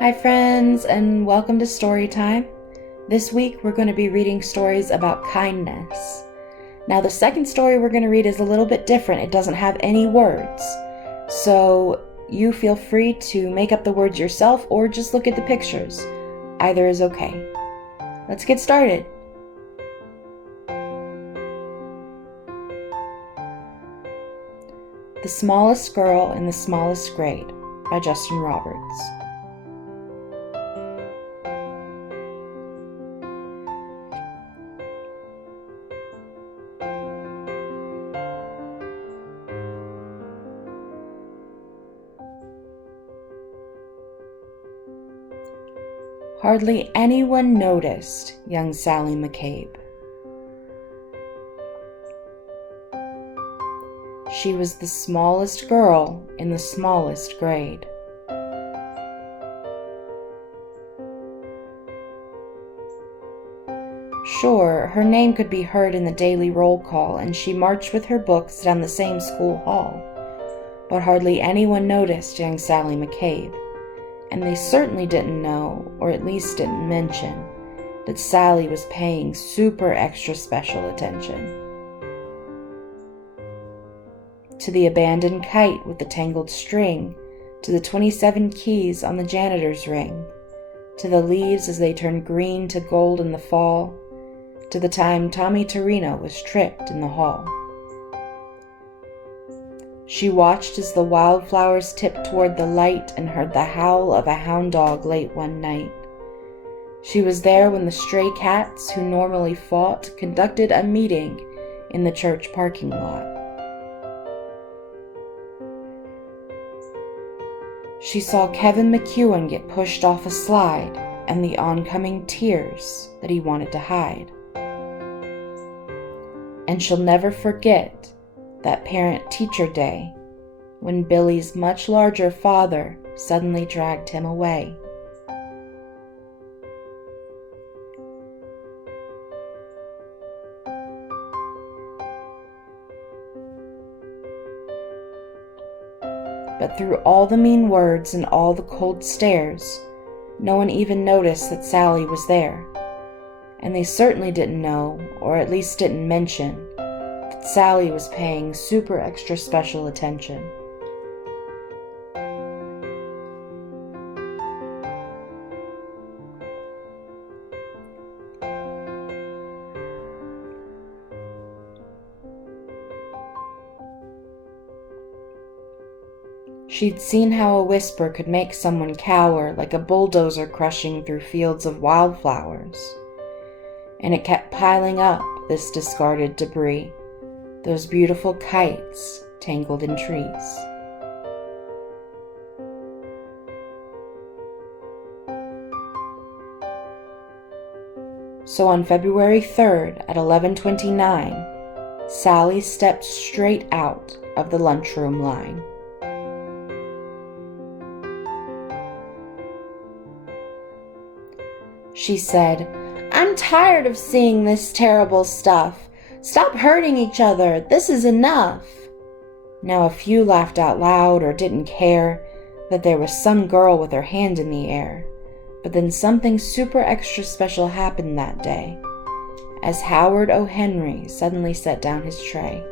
Hi friends, and welcome to Storytime. This week we're going to be reading stories about kindness. Now the second story we're going to read is a little bit different. It doesn't have any words. So you feel free to make up the words yourself or just look at the pictures. Either is okay. Let's get started. The Smallest Girl in the Smallest Grade by Justin Roberts. Hardly anyone noticed young Sally McCabe. She was the smallest girl in the smallest grade. Sure, her name could be heard in the daily roll call, and she marched with her books down the same school hall, but hardly anyone noticed young Sally McCabe. And they certainly didn't know, or at least didn't mention, that Sally was paying super extra special attention. To the abandoned kite with the tangled string, to the 27 keys on the janitor's ring, to the leaves as they turned green to gold in the fall, to the time Tommy Torino was tripped in the hall. She watched as the wildflowers tipped toward the light and heard the howl of a hound dog late one night. She was there when the stray cats who normally fought conducted a meeting in the church parking lot. She saw Kevin McEwen get pushed off a slide and the oncoming tears that he wanted to hide. And she'll never forget that parent-teacher day when Billy's much larger father suddenly dragged him away. But through all the mean words and all the cold stares, no one even noticed that Sally was there. And they certainly didn't know, or at least didn't mention, that Sally was paying super extra special attention. She'd seen how a whisper could make someone cower like a bulldozer crushing through fields of wildflowers. And it kept piling up, this discarded debris, those beautiful kites tangled in trees. So on February 3rd at 11:29, Sally stepped straight out of the lunchroom line. She said, "I'm tired of seeing this terrible stuff. Stop hurting each other. This is enough." Now a few laughed out loud or didn't care that there was some girl with her hand in the air. But then something super extra special happened that day, as Howard O. Henry suddenly set down his tray.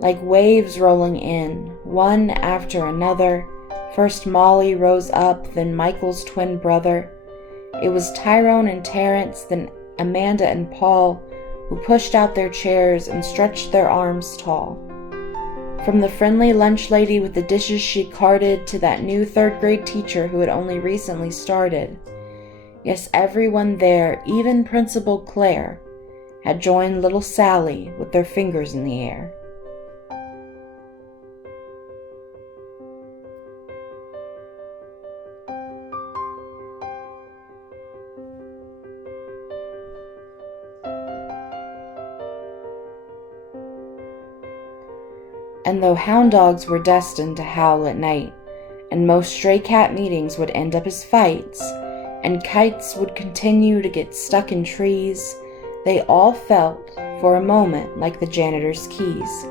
Like waves rolling in, one after another, first Molly rose up, then Michael's twin brother. It was Tyrone and Terrence, then Amanda and Paul, who pushed out their chairs and stretched their arms tall. From the friendly lunch lady with the dishes she carted to that new third-grade teacher who had only recently started. Yes, everyone there, even Principal Claire, had joined little Sally with their fingers in the air. And though hound dogs were destined to howl at night, and most stray cat meetings would end up as fights, and kites would continue to get stuck in trees, they all felt, for a moment, like the janitor's keys,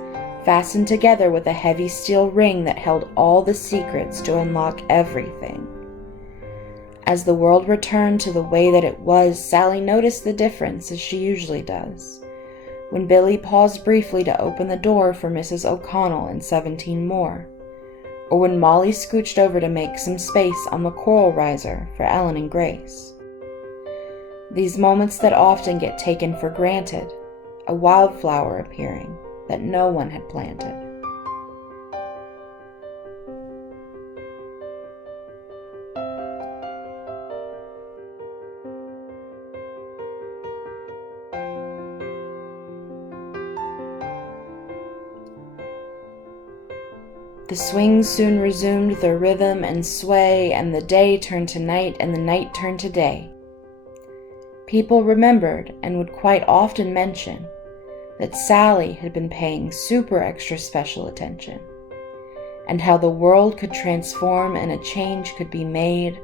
fastened together with a heavy steel ring that held all the secrets to unlock everything. As the world returned to the way that it was, Sally noticed the difference, as she usually does. When Billy paused briefly to open the door for Mrs. O'Connell and 17 more, or when Molly scooched over to make some space on the coral riser for Ellen and Grace. These moments that often get taken for granted, a wildflower appearing that no one had planted. The swings soon resumed their rhythm and sway, and the day turned to night, and the night turned to day. People remembered and would quite often mention that Sally had been paying super extra special attention, and how the world could transform and a change could be made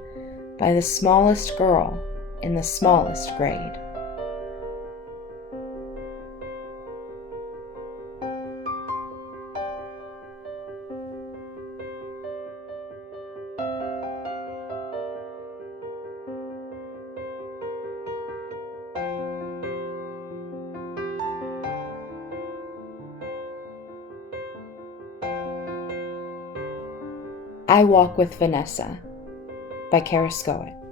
by the smallest girl in the smallest grade. I Walk with Vanessa by Kara Skoet.